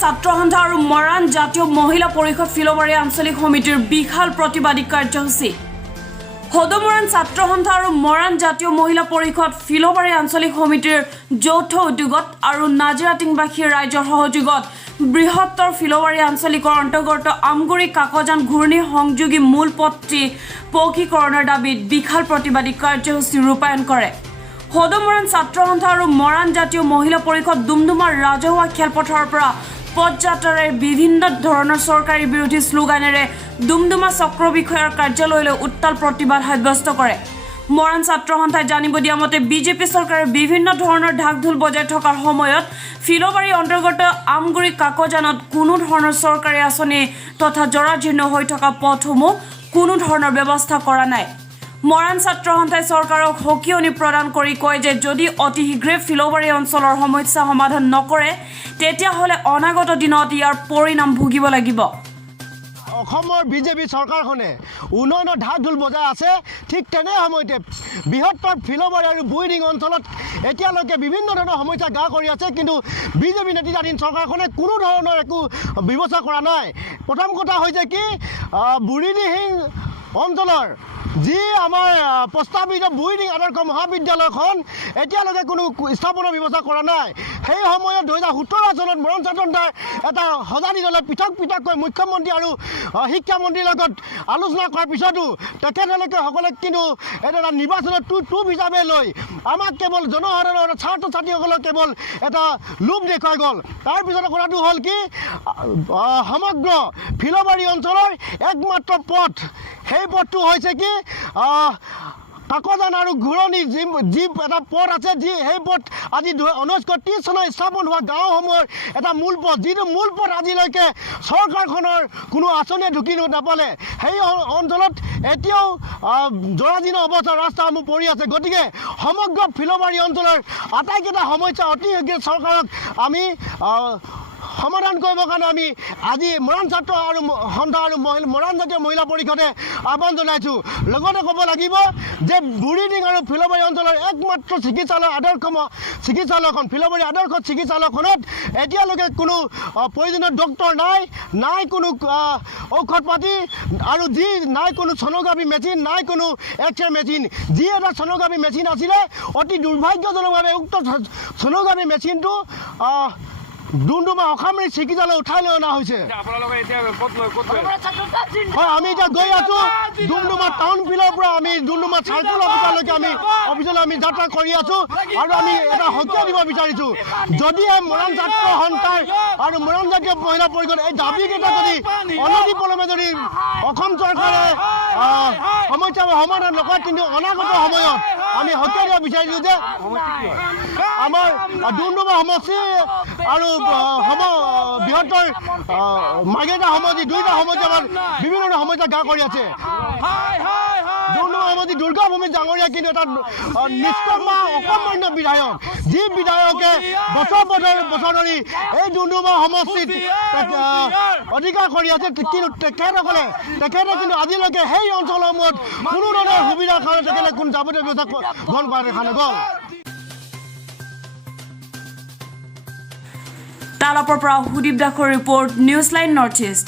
ছাত্ৰ সন্থা আৰু মৰাণ জাতীয় মহিলা পৰিষদ ফিলবাৰী আঞ্চলিক সমিতিৰ বিশাল প্ৰতিবাদী কাৰ্যসূচী হদমৰাণ ছাত্ৰ সন্থা আৰু মৰাণ জাতীয় মহিলা পৰিষদ ফিলবাৰী আঞ্চলিক সমিতিৰ যৌথ উদ্যোগত আৰু নাজিৰাটিংবাসীৰ ৰাইজৰ সহযোগত বৃহত্তৰ ফিলবাৰী আঞ্চলিকৰ অন্তৰ্গত আমগুৰি কাকজান ঘূৰ্ণী সংযোগী মূল পথটি পকীকৰণৰ দাবীত বিশাল প্ৰতিবাদী কাৰ্যসূচী ৰূপায়ণ কৰে হদমৰাণ ছাত্ৰ সন্থা আৰু মৰাণ জাতীয় মহিলা পৰিষদ ডুমডুমাৰ ৰাজহুৱা খেলপথাৰৰ পৰা পদযাত্ৰাৰে বিভিন্ন ধৰণৰ চৰকাৰী বিৰোধী শ্লোগানেৰে ডুমডুমা চক্ৰ বিষয়াৰ কাৰ্যালয়লৈ উত্তাল প্ৰতিবাদ সাব্যস্ত কৰে মৰাণ ছাত্ৰ সন্থাই জানিব দিয়া মতে বিজেপি চৰকাৰে বিভিন্ন ধৰণৰ ঢাক ঢোল বজাই থকাৰ সময়ত ফিলবাৰী অন্তৰ্গত আমগুৰি কাকজানত কোনো ধৰণৰ চৰকাৰী আঁচনি তথা জৰাজীৰ্ণ হৈ থকা পথসমূহ কোনো ধৰণৰ ব্যৱস্থা কৰা নাই মৰাণ ছাত্ৰ সন্থাই চৰকাৰক সকিয়নি প্ৰদান কৰি কয় যে যদি অতি শীঘ্ৰে ফিলবাৰী অঞ্চলৰ সমস্যা সমাধান নকৰে তেতিয়াহ'লে অনাগত দিনত ইয়াৰ পৰিণাম ভুগিব লাগিব অসমৰ বিজেপি চৰকাৰখনে উন্নয়নৰ ঢাক ঢোল বজাই আছে ঠিক তেনে সময়তে বৃহত্তৰ ফিলবাৰী আৰু বুইডিং অঞ্চলত এতিয়ালৈকে বিভিন্ন ধৰণৰ সমস্যা গা কৰি আছে কিন্তু বিজেপি নেতৃত্বাধীন চৰকাৰখনে কোনো ধৰণৰ একো ব্যৱস্থা কৰা নাই প্ৰথম কথা হৈছে কি বুঢ়ীদিহিং অঞ্চলৰ যি আমাৰ প্ৰস্তাৱিত বুইডিং আদৰ্শ মহাবিদ্যালয়খন এতিয়ালৈকে কোনো স্থাপনৰ ব্যৱস্থা কৰা নাই সেই সময়ত 2017 চনত মৰাণ ছাত্ৰ সন্থাৰ এটা সজাতি দলে পৃথককৈ মুখ্যমন্ত্ৰী আৰু শিক্ষামন্ত্ৰীৰ লগত আলোচনা কৰাৰ পিছতো তেখেতলোকে সকলে কিন্তু এটা নিৰ্বাচনৰ টুপ হিচাপে লৈ আমাক কেৱল জনসাধাৰণৰ ছাত্ৰ ছাত্ৰীসকলক কেৱল এটা লোভ দেখুৱাই গ'ল তাৰপিছতে কথাটো হ'ল কি সমগ্ৰ ফিলবাৰী অঞ্চলৰ একমাত্ৰ পথ সেই পথটো হৈছে কি কাকজান আৰু ঘূৰণি যি এটা পথ আছে যি সেই পথ আজি 1930 চনত স্থাপন হোৱা গাঁওসমূহৰ এটা মূল পথ যিটো মূল পথ আজিলৈকে চৰকাৰখনৰ কোনো আঁচনিয়ে ঢুকি নাপালে সেই অঞ্চলত এতিয়াও জৰাজীৰ্ণ অৱস্থাৰ ৰাস্তাসমূহ পৰি আছে গতিকে সমগ্ৰ ফিলবাৰী অঞ্চলৰ আটাইকেইটা সমস্যা অতি শীঘ্ৰে চৰকাৰক আমি সমাধান কৰিবৰ কাৰণে আমি আজি মৰাণ ছাত্ৰ আৰু সন্থা আৰু মৰাণ জাতীয় মহিলা পৰিষদে আহ্বান জনাইছোঁ লগতে ক'ব লাগিব যে বুঢ়ীডিং আৰু ফিলবাৰী অঞ্চলৰ একমাত্ৰ চিকিৎসালয়খন ফিলবাৰী আদৰ্শ চিকিৎসালয়খনত এতিয়ালৈকে কোনো প্ৰয়োজনীয় ডক্তৰ নাই কোনো ঔষধ পাতি আৰু যি নাই কোনো ছ'ন'গ্ৰাফি মেচিন নাই কোনো এক্স-ৰে মেচিন যি এটা ছ'ন'গ্ৰাফি মেচিন আছিলে অতি দুৰ্ভাগ্যজনকভাৱে উক্ত ছ'ন'গ্ৰাফি মেচিনটো ডুমডুমা অসামৰিক চিকিৎসালয় উঠাই লৈ অনা হৈছে হয় আমি এতিয়া গৈ আছোঁ ডুমডুমা টাউন ফিল্ডৰ পৰা আমি ডুমডুমা চাৰ্কুল অফিচলৈ আমি যাত্ৰা কৰি আছোঁ আৰু আমি এটা সকিয় দিব বিচাৰিছোঁ যদিহে মৰাণ ছাত্ৰ সন্থাৰ আৰু মৰাণ জাতীয় মহিলা পৰিষদ এই দাবীকেইটা যদি অনতিপলমে যদি অসম চৰকাৰে সমস্যা সমাধান নকৰে কিন্তু অনাগত সময়ত আমি সকিয় দিব বিচাৰিছোঁ যে আমাৰ ডুমডুমা সমষ্টি আৰু বৃহত্তৰ মাৰ্ঘেৰিটা সমষ্টি দুইটা সমষ্টি আমাৰ বিভিন্ন সমস্যা গা কৰি আছে ডুমডুমা সমষ্টি দুৰ্গা ভূমি ডাঙৰীয়া কিন্তু এটা নিষ্কৰ্মা অকৰ্মণ্য বিধায়ক যি বিধায়কে বছৰ ধৰি এই ডুমডুমা সমষ্টিত অধিকাৰ কৰি আছে কিন্তু তেখেতে কিন্তু আজিলৈকে সেই অঞ্চলসমূহত কোনো ধৰণৰ সুবিধাৰ কাৰণে তেখেতে কোনো যাৱতীয় ব্যৱস্থা গ্ৰহণ কৰা দেখা নগ'ল তালাপৰ পৰা সুদীপ দাসৰ report news line north east